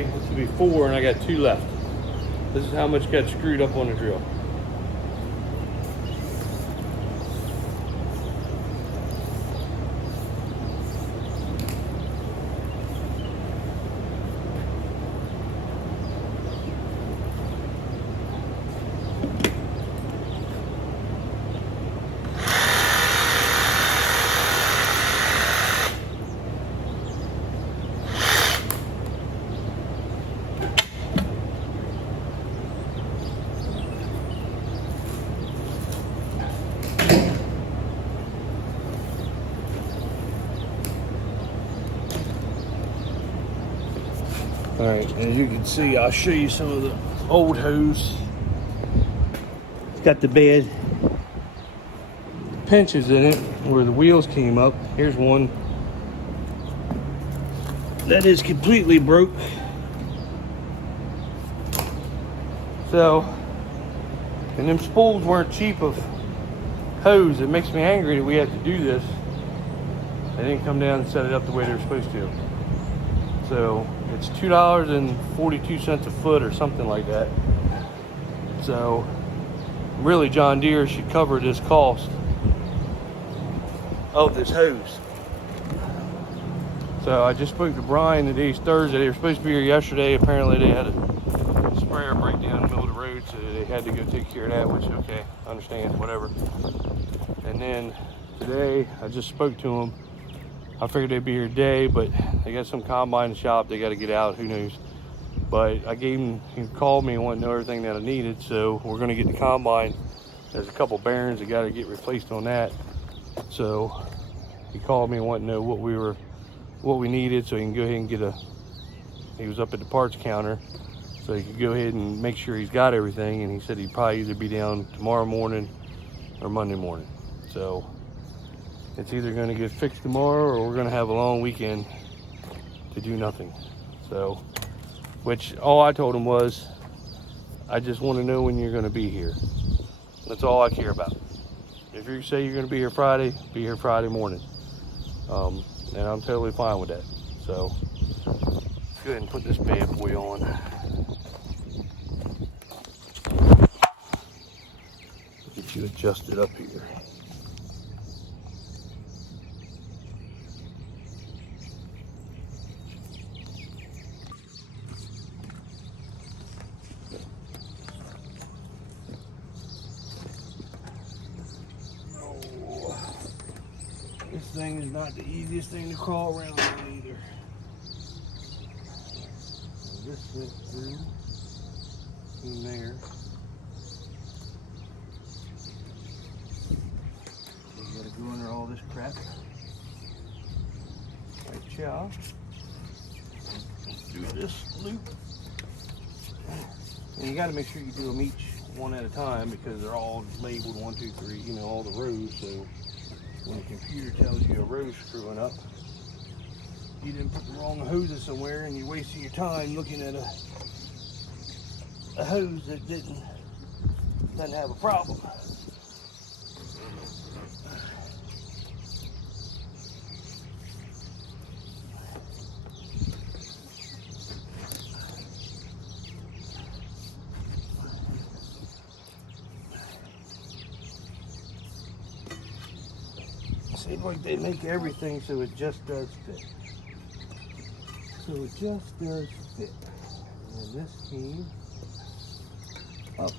This will be 4 and I got 2 left. This is how much got screwed up on the drill. All right, as you can see, I'll show you some of the old hose. It's got the bad pinches in it where the wheels came up. Here's one that is completely broke. So, and them spools weren't cheap of hose. It makes me angry that we have to do this. They didn't come down and set it up the way they were supposed to. So it's $2.42 a foot or something like that. So really John Deere should cover this cost of this hose. So I just spoke to Brian. Today's Thursday. They were supposed to be here yesterday. Apparently they had a sprayer breakdown in the middle of the road, so they had to go take care of that, which okay, I understand, whatever. And then today I just spoke to them. I figured they'd be here today, but they got some combine in the shop. They got to get out. Who knows? But I gave him, he called me and wanted to know everything that I needed. So we're going to get the combine. There's a couple bearings that got to get replaced on that. So he called me and wanted to know what we needed, so he can go ahead and get he was up at the parts counter, so he could go ahead and make sure he's got everything. And he said he'd probably either be down tomorrow morning or Monday morning. So it's either going to get fixed tomorrow or we're going to have a long weekend to do nothing. So, which all I told him was, I just want to know when you're going to be here. That's all I care about. If you say you're going to be here Friday morning. And I'm totally fine with that. So, let's go ahead and put this bad boy on. Get you adjusted up here. This thing is not the easiest thing to crawl around on either. So this went through in there. So you gotta go under all this crap. Right, y'all. Do this loop. And you gotta make sure you do them each one at a time, because they're all labeled 1, 2, 3, you know, all the rows. So when the computer tells you a row's screwing up, you didn't put the wrong hoses somewhere and you're wasting your time looking at a hose that doesn't have a problem. Seems like they make everything so it just does fit. So it just does fit. And this came up.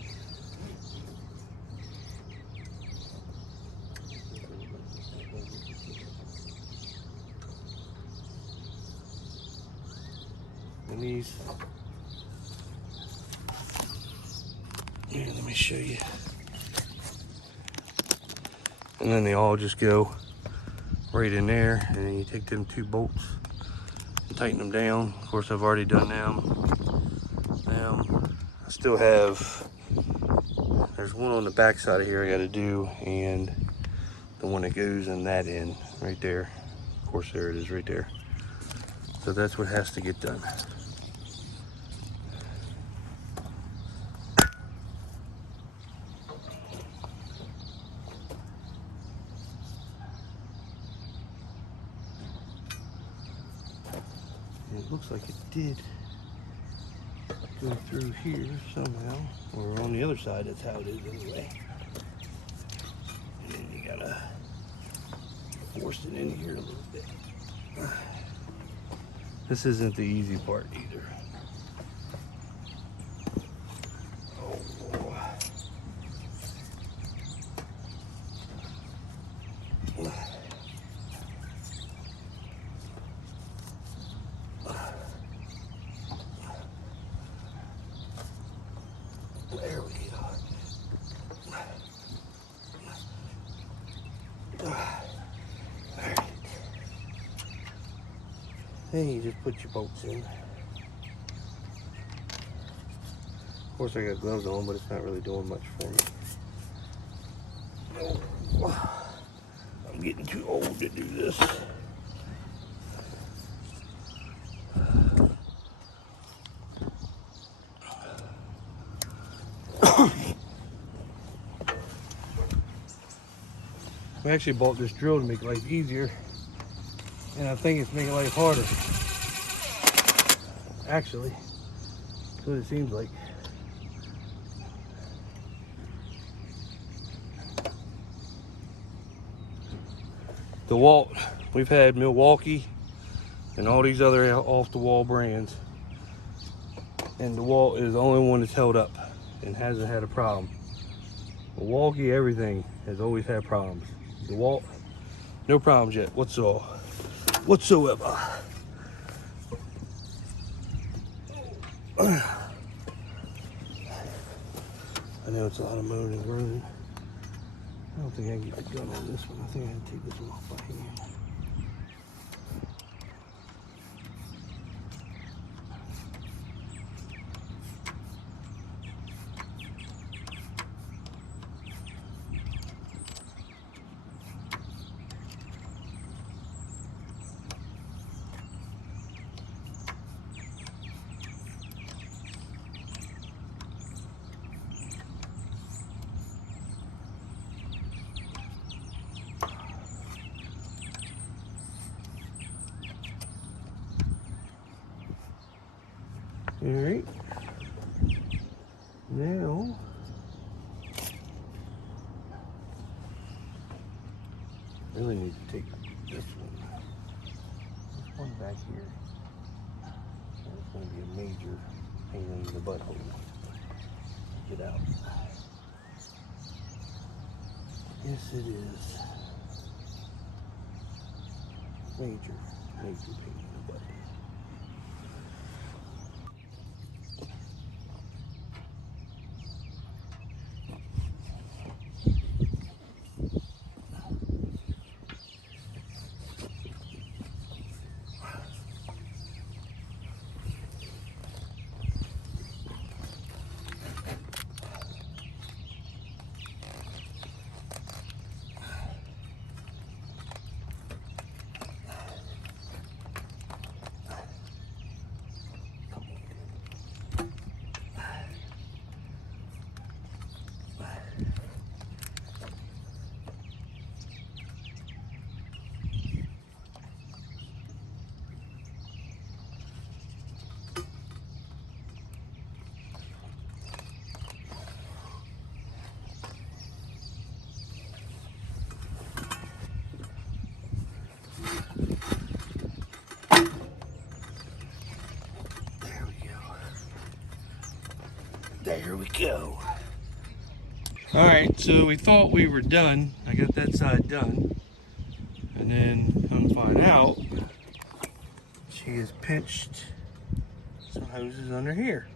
And these, here, let me show you. And then they all just go right in there, and then you take them 2 bolts and tighten them down. Of course, I've already done them. I still have, there's one on the back side of here I got to do, and the one that goes in that end right there. Of course, there it is right there. So that's what has to get done. It looks like it did go through here somehow, or on the other side. That's how it is anyway. And then you gotta force it in here a little bit. This isn't the easy part either. There we go. Alright. Then you just put your bolts in. Of course I got gloves on, but it's not really doing much for me. Oh, I'm getting too old to do this. We actually bought this drill to make life easier, and I think it's making life harder. Actually, that's what it seems like. DeWalt, we've had Milwaukee and all these other off-the-wall brands, and DeWalt is the only one that's held up and hasn't had a problem. Milwaukee, everything has always had problems. DeWalt, no problems yet whatsoever. I know it's a lot of moaning and groaning. I don't think I can get the gun on this one. I think I had to take this one off by hand. All right, now I really need to take this one back here. It's going to be a major pain in the butthole. Get out. Yes, it is. Major pain in the butt. There we go. All right, so we thought we were done. I got that side done. And then come to find out, she has pinched some hoses under here.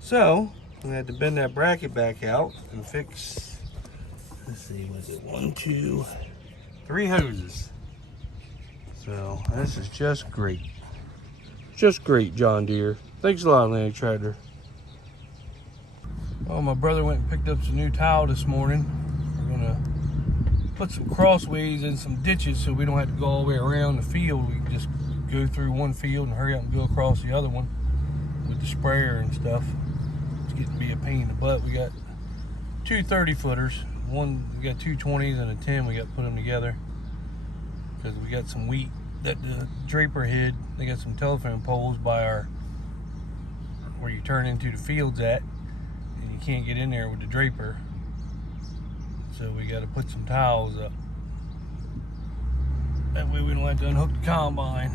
So we had to bend that bracket back out and fix, let's see, was it 1, 2, 3 hoses. So this is just great. Just great, John Deere. Thanks a lot, Atlantic Tractor. Oh, my brother went and picked up some new tile this morning. We're gonna put some crossways in some ditches so we don't have to go all the way around the field. We can just go through one field and hurry up and go across the other one with the sprayer and stuff. It's getting to be a pain in the butt. We got two 30-footers. One, we got two 20s and a 10. We got to put them together because we got some wheat that the draper hid. They got some telephone poles by our where you turn into the fields at, and you can't get in there with the draper. So we got to put some tiles up. That way we don't have to unhook the combine.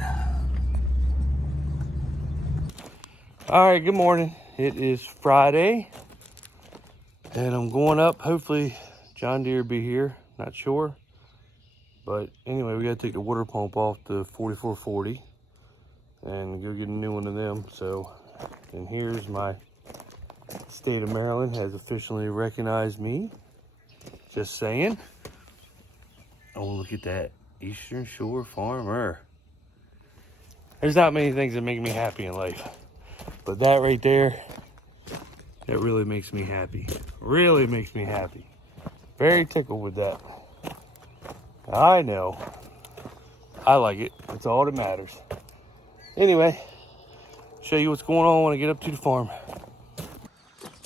All right, good morning. It is Friday, and I'm going up. Hopefully John Deere will be here, not sure. But anyway, we got to take the water pump off the 4440 and go get a new one of them. So, and here's my state of Maryland has officially recognized me. Just saying. Oh, look at that. Eastern Shore Farmer. There's not many things that make me happy in life, but that right there, that really makes me happy. Really makes me happy. Very tickled with that. I know. I like it. That's all that matters. Anyway, show you what's going on when I get up to the farm.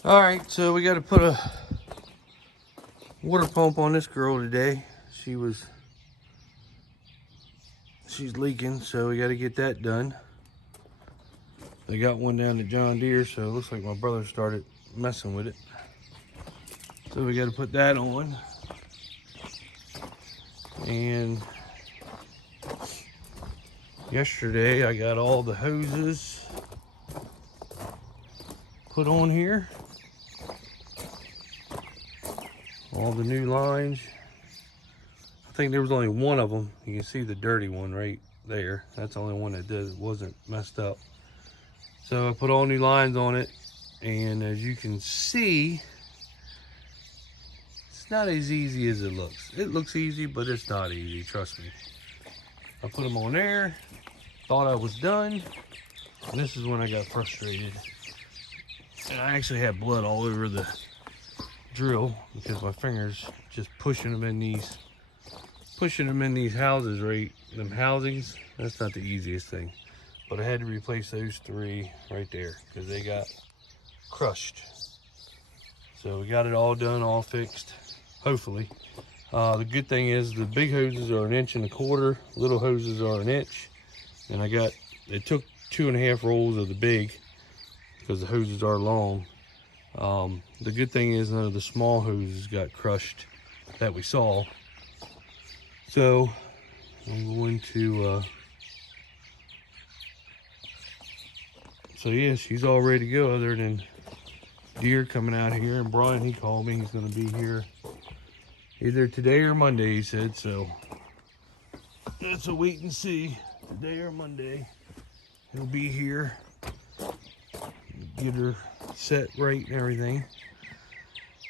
All right, so we got to put a water pump on this girl today. She's leaking, so we got to get that done. They got one down at John Deere, so it looks like my brother started messing with it. So we got to put that on. And yesterday I got all the hoses put on here. All the new lines. I think there was only one of them. You can see the dirty one right there. That's the only one that wasn't messed up. So I put all new lines on it, and as you can see, it's not as easy as it looks. It looks easy, but it's not easy, trust me. I put them on there, thought I was done, and this is when I got frustrated. And I actually had blood all over the drill because my fingers just pushing them in these houses, right? Them housings, that's not the easiest thing. But I had to replace those three right there because they got crushed. So we got it all done, all fixed, hopefully. The good thing is the big hoses are 1.25 inches, little hoses are 1 inch. And it took 2.5 rolls of the big because the hoses are long. The good thing is none of the small hoses got crushed that we saw. So I'm going to, so yeah, she's all ready to go other than Deere coming out here. And Brian, he called me, he's gonna be here either today or Monday, he said. So that's a wait and see, today or Monday. He'll be here, get her set right and everything.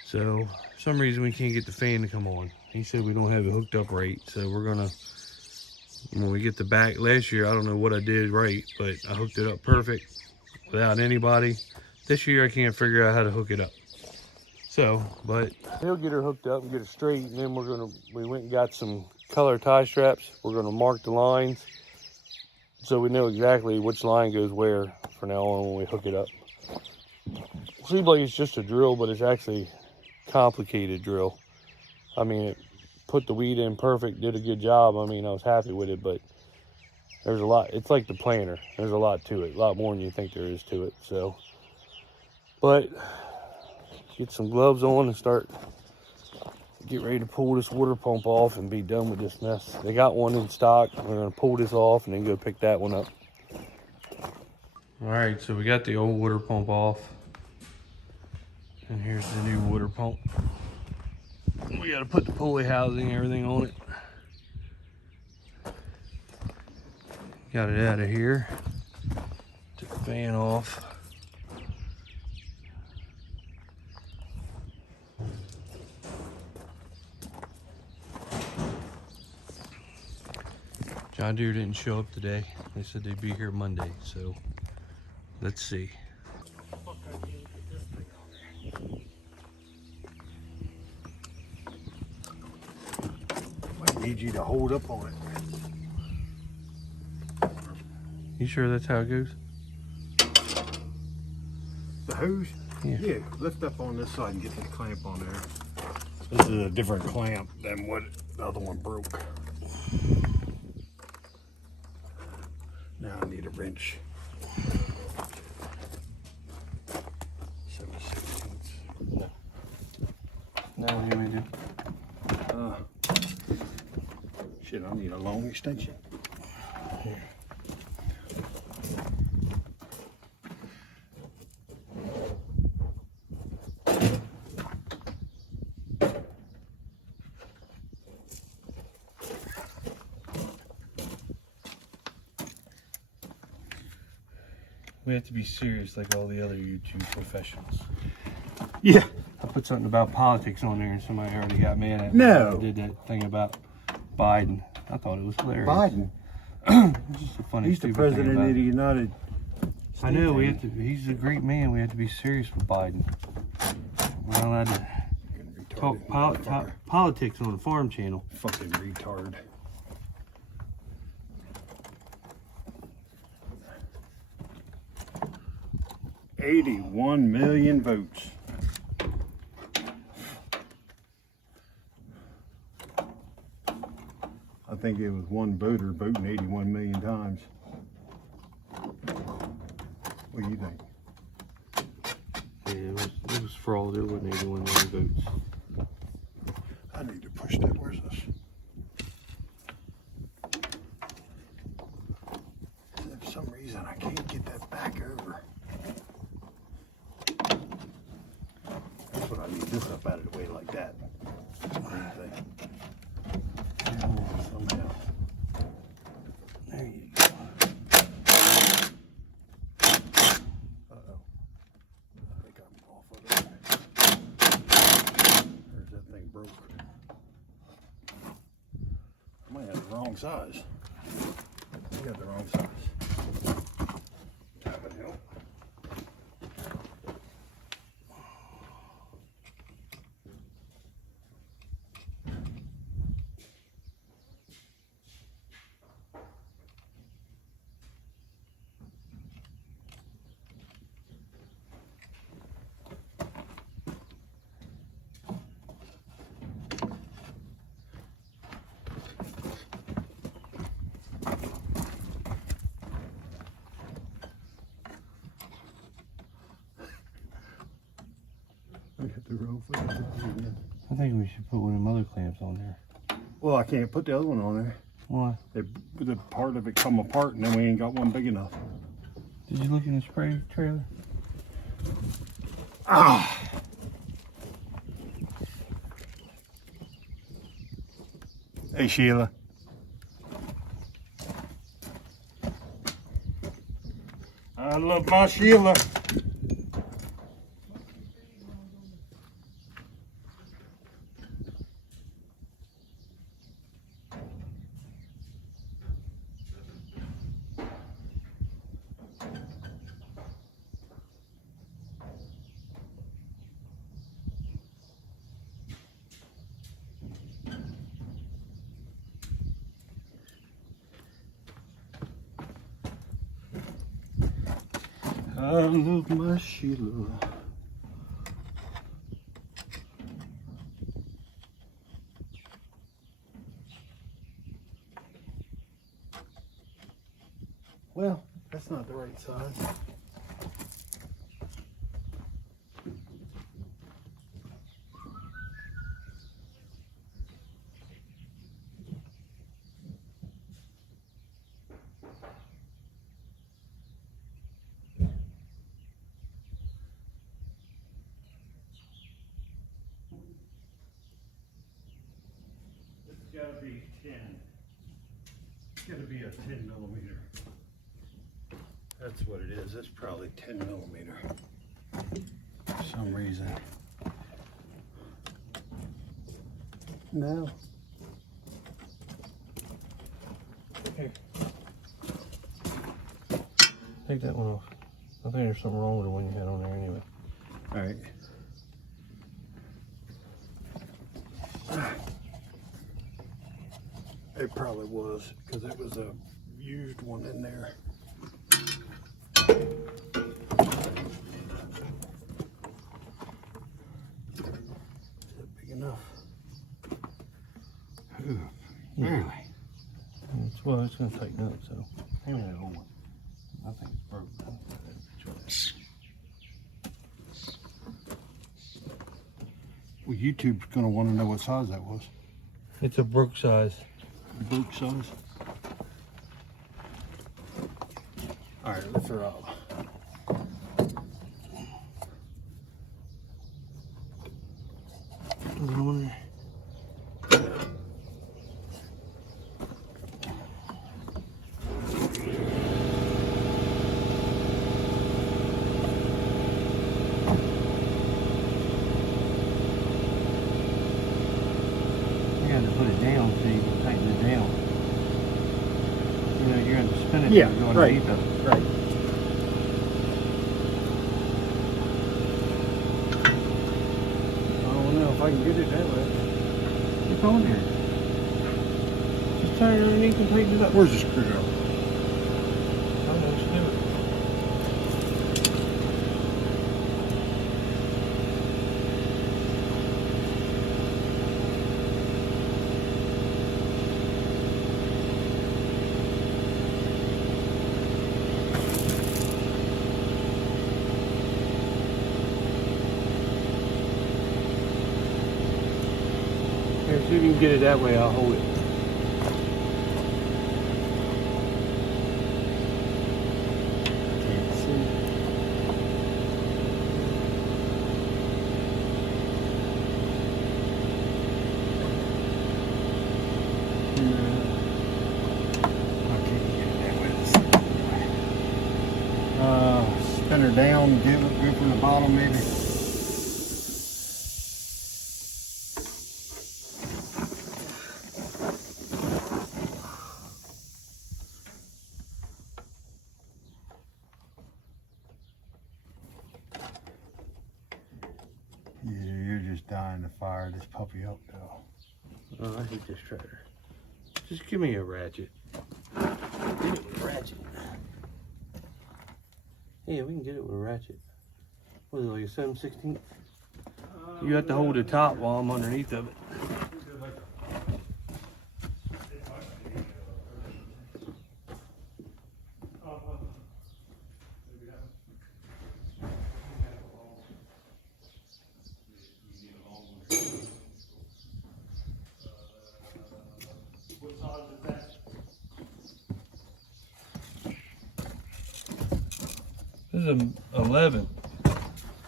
So for some reason we can't get the fan to come on. He said we don't have it hooked up right, so we're gonna, when we get the back, last year I don't know what I did right, but I hooked it up perfect without anybody. This year I can't figure out how to hook it up. So, but he'll get her hooked up and get her straight, and then we went and got some color tie straps. We're gonna mark the lines so we know exactly which line goes where from now on when we hook it up. Seems like it's just a drill, but it's actually complicated drill. I mean, it put the weed in perfect, did a good job. I mean, I was happy with it, but there's a lot. It's like the planter. There's a lot to it, a lot more than you think there is to it. So, but get some gloves on and get ready to pull this water pump off and be done with this mess. They got one in stock. We're gonna pull this off and then go pick that one up. All right, so we got the old water pump off, and here's the new water pump. We got to put the pulley housing and everything on it. Got it out of here. Took the fan off. John Deere didn't show up today. They said they'd be here Monday, so let's see. I need you to hold up on it. You sure that's how it goes? The hose? Yeah, lift up on this side and get the clamp on there. This is a different clamp than what the other one broke. Now I need a wrench. Now what do you want me to do? Shit, I need a long extension. Here. We have to be serious like all the other YouTube professionals. Yeah. I put something about politics on there and somebody already got mad at me. No. I did that thing about Biden. I thought it was hilarious. Biden. It's just a funny, He's the stupid thing president about of it. the United States. I know, we have to, he's a great man. We have to be serious with Biden. We're not allowed to talk politics on the farm channel. Fucking retard. $81 million votes. I think it was one voter voting 81 million times. What do you think? Yeah, it was fraud. There wasn't 81 million votes. I need to push that. Where's this? For some reason, I can't get that back over. That's what I need. This up out of the way like that. Somehow. There you go. Uh-oh. I think I'm off of it. Or is that thing broke? I might have the wrong size. I got the wrong size. That would help. I hit the wrong foot again. I think we should put one of them other clamps on there. Well, I can't put the other one on there. Why? The part of it come apart and then we ain't got one big enough. Did you look in the spray trailer? Ah! Hey, Sheila. I love my Sheila. I love my Sheila. Well, that's not the right size. It's gotta be 10. It's gotta be a 10 millimeter. That's what it is. It's probably 10 millimeter. For some reason. No. Here. Take that one off. I think there's something wrong with the one you had on there anyway. All right. It probably was, because it was a used one in there. Is that big enough? Ooh, really? Well, it's going to tighten up, so. Give me that old one. I think it's broke. Well, YouTube's gonna want to know what size that was. It's a brook size. Brook size. All right, lift her up. Put it on there. You have to put it down so you can tighten it down. You know, you're going to spin it. Yeah, going right, underneath it. right. I don't know if I can get it that way. It's on there. Just turn it underneath and tighten it up. Where's the screwdriver? I don't know, just do it. Here, see if you can get it that way, I'll hold it. Can't see. I can't get it that way. Spin her down, go from the bottom maybe. You're just dying to fire this puppy up though. Oh, I hate this tractor. Just give me a ratchet. Get it with a ratchet. Yeah, we can get it with a ratchet. What is it, like a 7/16? You have to hold the top while I'm underneath of it. This is an 11.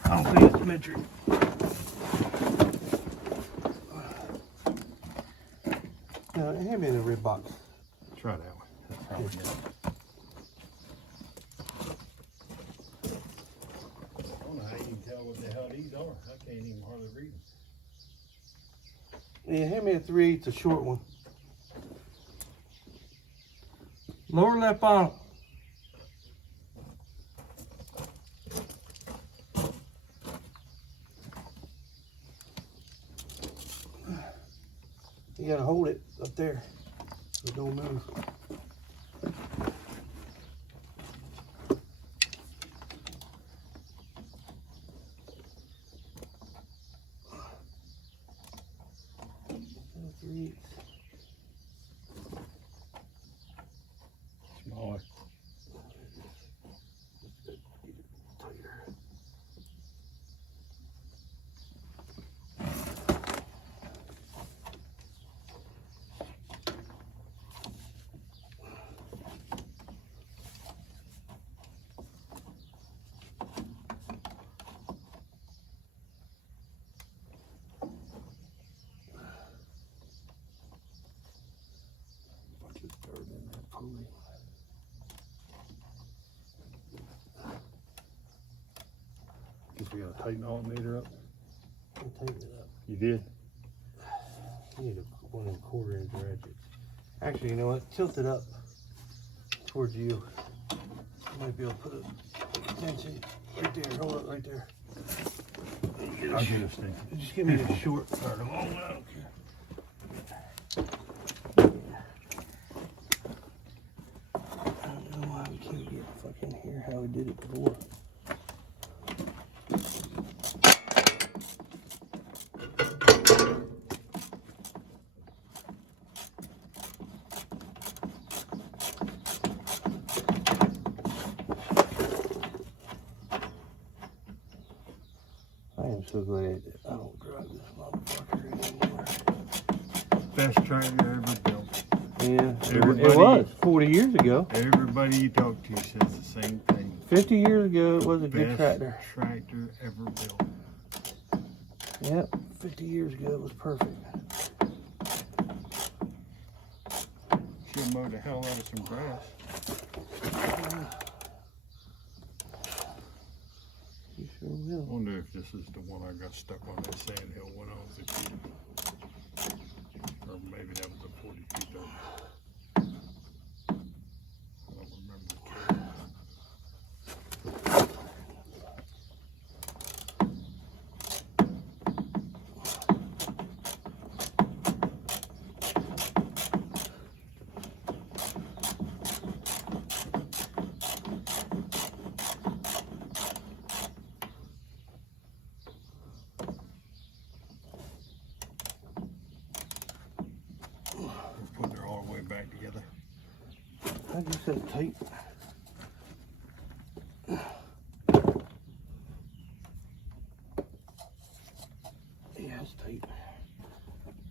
I don't think it's metric. No, hand me the rib box. Try that one. That's probably good. I don't know how you can tell what the hell these are. I can't even hardly read them. Yeah, hand me a 3/8, a short one. Lower left bottom. You gotta hold it up there so it don't move. Smaller. Bunch of dirt in that pulley. Guess we gotta tighten the alternator up. I'll tighten it up. You did? You need a 1 1/4 inch ratchet. Actually, you know what? Tilt it up towards you. You might be able to put a tension right there. Hold it right there. I'll get a stick. Just give me a short or the long one. I don't care. I don't know why we can't get fucking here how we did it before. I I am so glad that I don't drive this motherfucker anymore. Best tractor ever built. Yeah, it Everybody- was 40 years ago. Everybody you talk to says the same thing. 50 years ago, it was a good Best tractor. tractor ever built. Yep, 50 years ago, it was perfect. She'll mow the hell out of some grass. You sure will. I wonder if this is the one I got stuck on that sand hill when I was a kid. Or maybe that was a 4230. I don't remember. Let's put it all the way back together. I just said tight. Yeah, it's tight.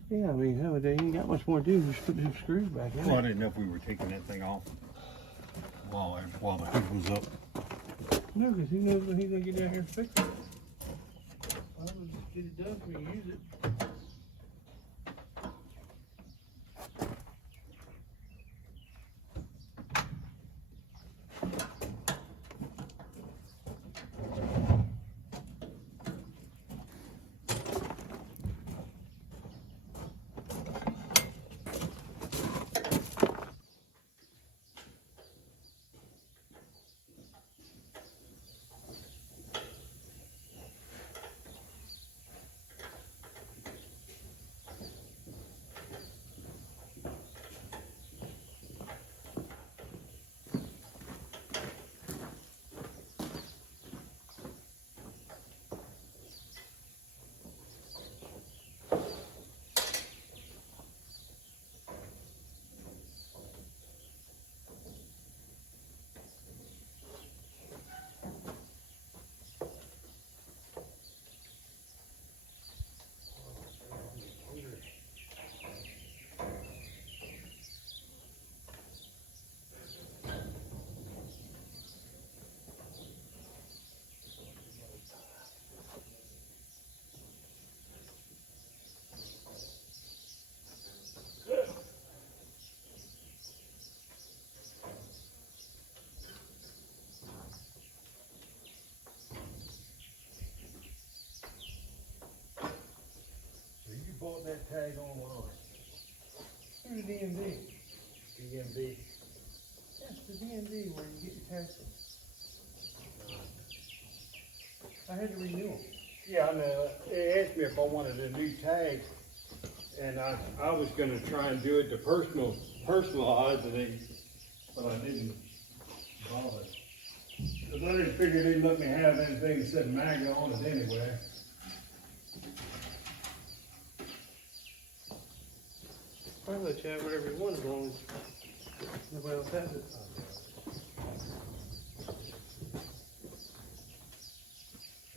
Yeah, I mean, nowadays you ain't got much more to do. Just put some screws back in Well, I it. didn't know if we were taking that thing off while the hood was up. No, because he knows when he's gonna get down here and fix it. I would just get it done before you use it. Bought that tag online. Through the DMV. DMV. That's the DMV where you get your taxes. I had to renew them. Yeah, I know. They asked me if I wanted a new tag, and I was gonna try and do it to personalize it, but I didn't bother. Cause I didn't figure they'd let me have anything that said MAGA on it anyway. I'll let you have whatever you want as long as nobody else has it.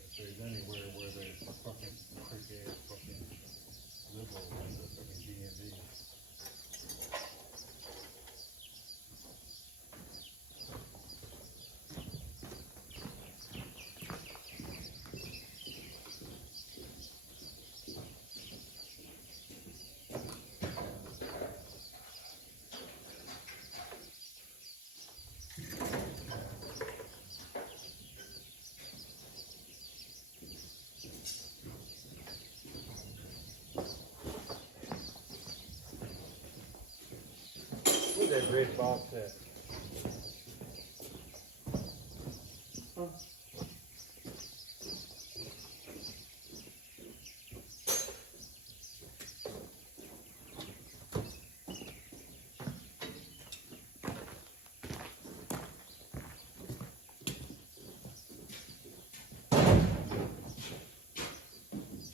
If there's anywhere where there's fucking crick-ass fucking liberals in the fucking DMV. Where's that red box at? Huh?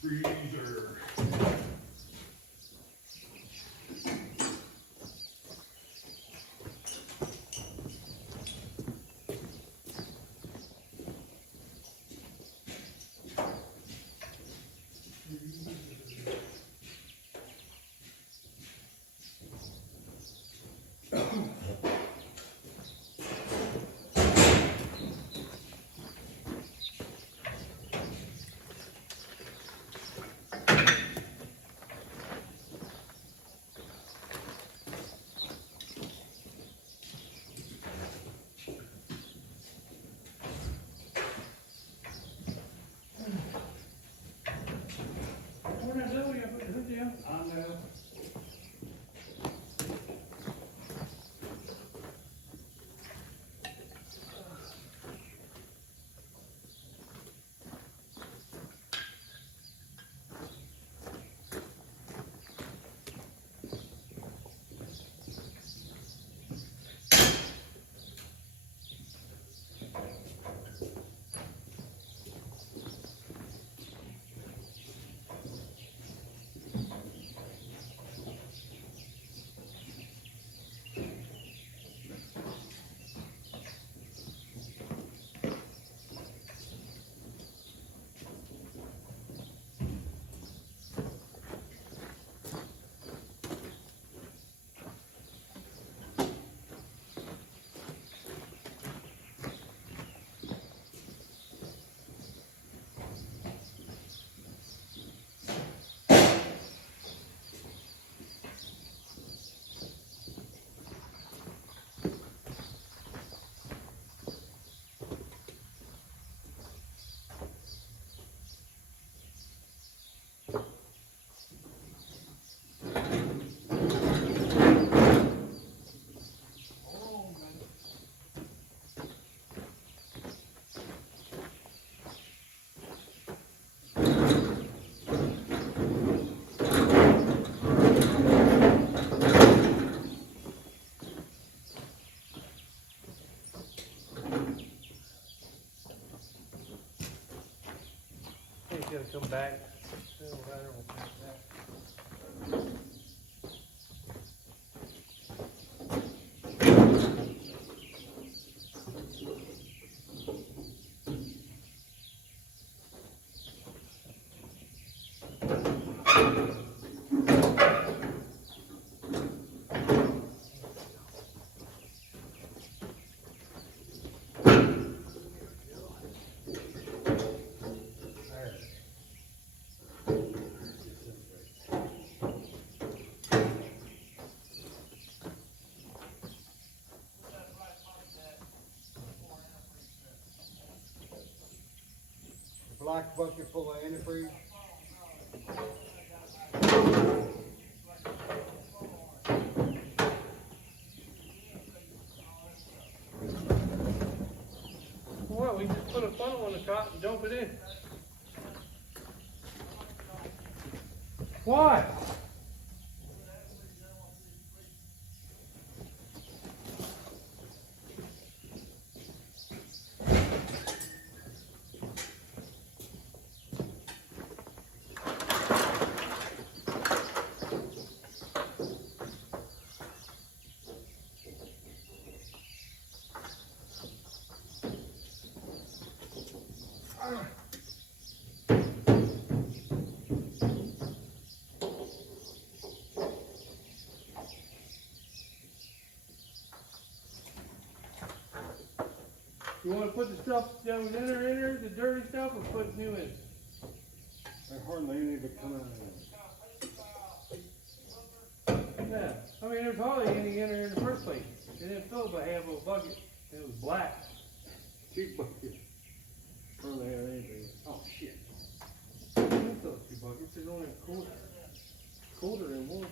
Freezer. I know. He's gonna come back. We'll come back. Black bucket full of antifreeze. What? We just put a funnel on the top and dump it in. Why? You want to put the stuff that was in there, the dirty stuff, or put new in? There hardly any that come out of it. Yeah. I mean, there's hardly any in there in the first place. It didn't fill but half of a bucket. It was black. Cheap bucket. Hardly had anything. Oh shit. You didn't fill 2 buckets. There's only a quarter. Colder than one.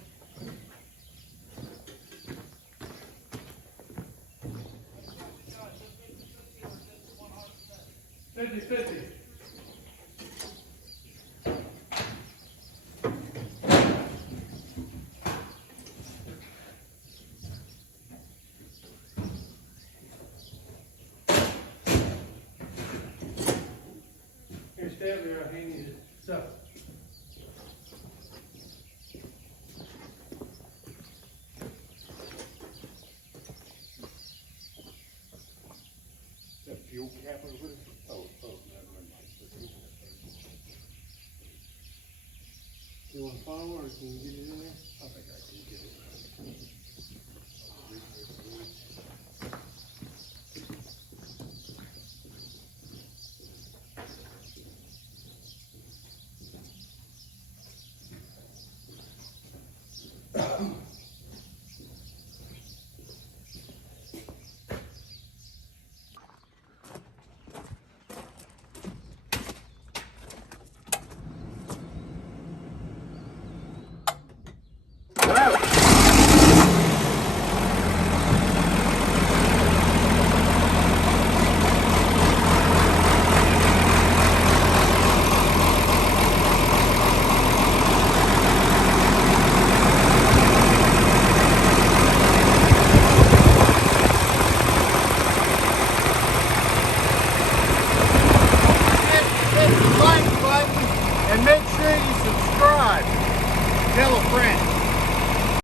50-50. Here, stay up there. I'll hand you the stuff. That fuel cap over there? Oh, never mind. The fuel cap. You want to follow or can you get it in there? I think I can get it. And make sure you subscribe. Tell a friend.